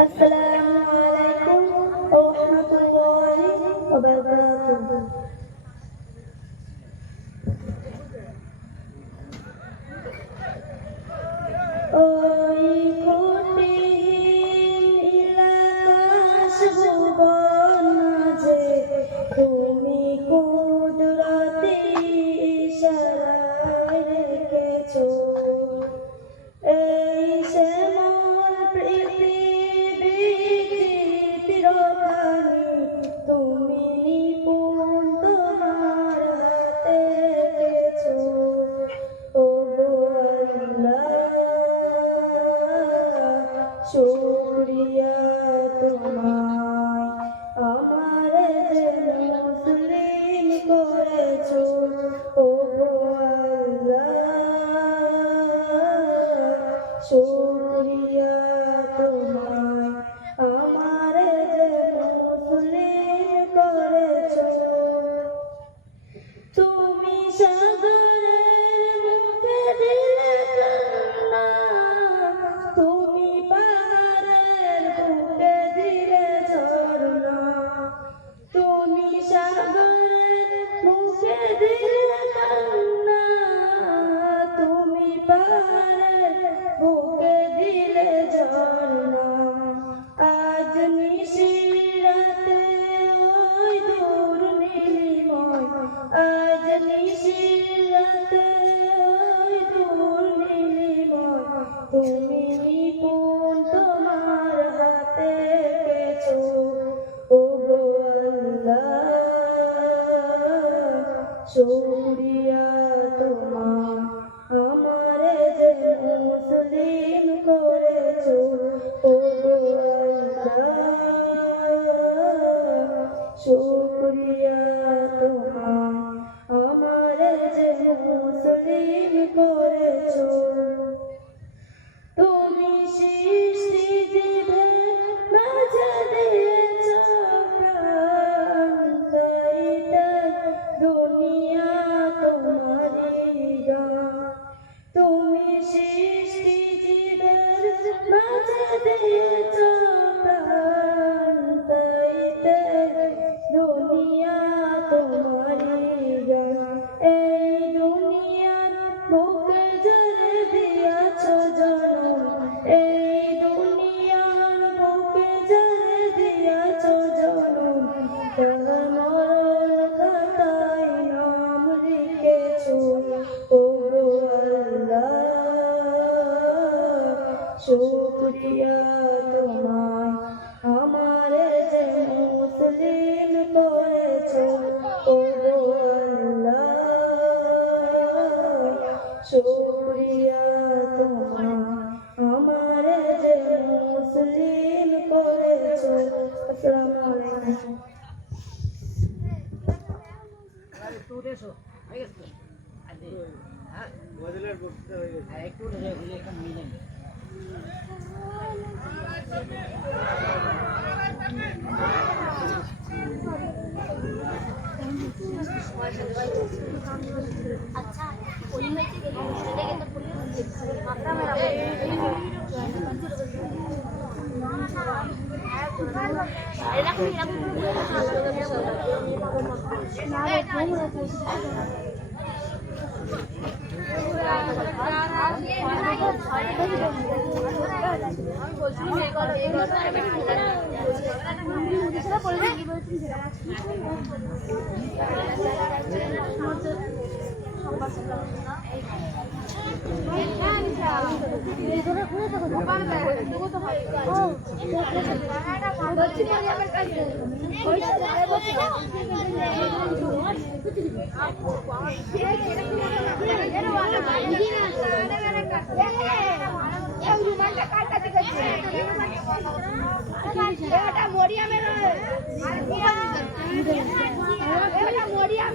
আসসালামু আলাইকুম ওয়া রাহমাতুল্লাহি ওয়া বারাকাতুহু। ওই কঠিন ইলাকাশ ভুবন মাঝে তুমি কুদরতি ইশারায় রেখেছো এই শ্যামল পৃথিবী চিত্রখানি তুমি নিপুণ তোমার হাতে এঁকেছো। ও গো আল্লাহ, শুকরিয়া তোমায় আমার মুসলিম করেছো। ও গো আল্লাহ, শুকরিয়া তোমায় আমার মুসলিম করেছো। তুমি সাগরের মুখে দিলে কান্না, তুমি পাহাড়ের বুকে দিলে ঝরনা। তুমি সাগরের মুখে দিলে কান্না, তুমি পাহাড়ের বুকে দিলে ঝরনা। আজ নিশিরাতে ওই দূর নীলিময়, আজ নিশিরাতে ওই দূর নীলিময়, তুমি নিপুণ তোমার হাতে এঁকেছো। ও গো আল্লাহ, শুকরিয়া তোমার আমার মুসলিম করেছো। ও গো আল্লাহ, শুকরিয়া তোমার আমার মুসলিম করেছো। তুমি সৃষ্টি জীবের মাঝে দিয়েছো প্রাণ, তাই তাই দুনিয়া তোমারই গান। তুমি সৃষ্টি জীবের মাঝে দিয়েছো প্রাণ, তাই তাই দুনিয়া তোমারই গান। এই দুনিয়ার বুকে যারে দিয়াছো জনম, এই দুনিয়ার বুকে যারে দিয়াছো জনম, তার মরণ খাতায় নাম লিখেছো। ও গো আল্লাহ, শুকরিয়া তোমায় আমার মুসলিম করেছো। ও গো আল্লাহ, শুকরিয়া তোমায় আমার মুসলিম করেছো। আসসালামু আলাইকুম। আচ্ছা, ওই হয়েছে সেটা কিন্তু পুলিশ মাত্রা মেরা মরিয়া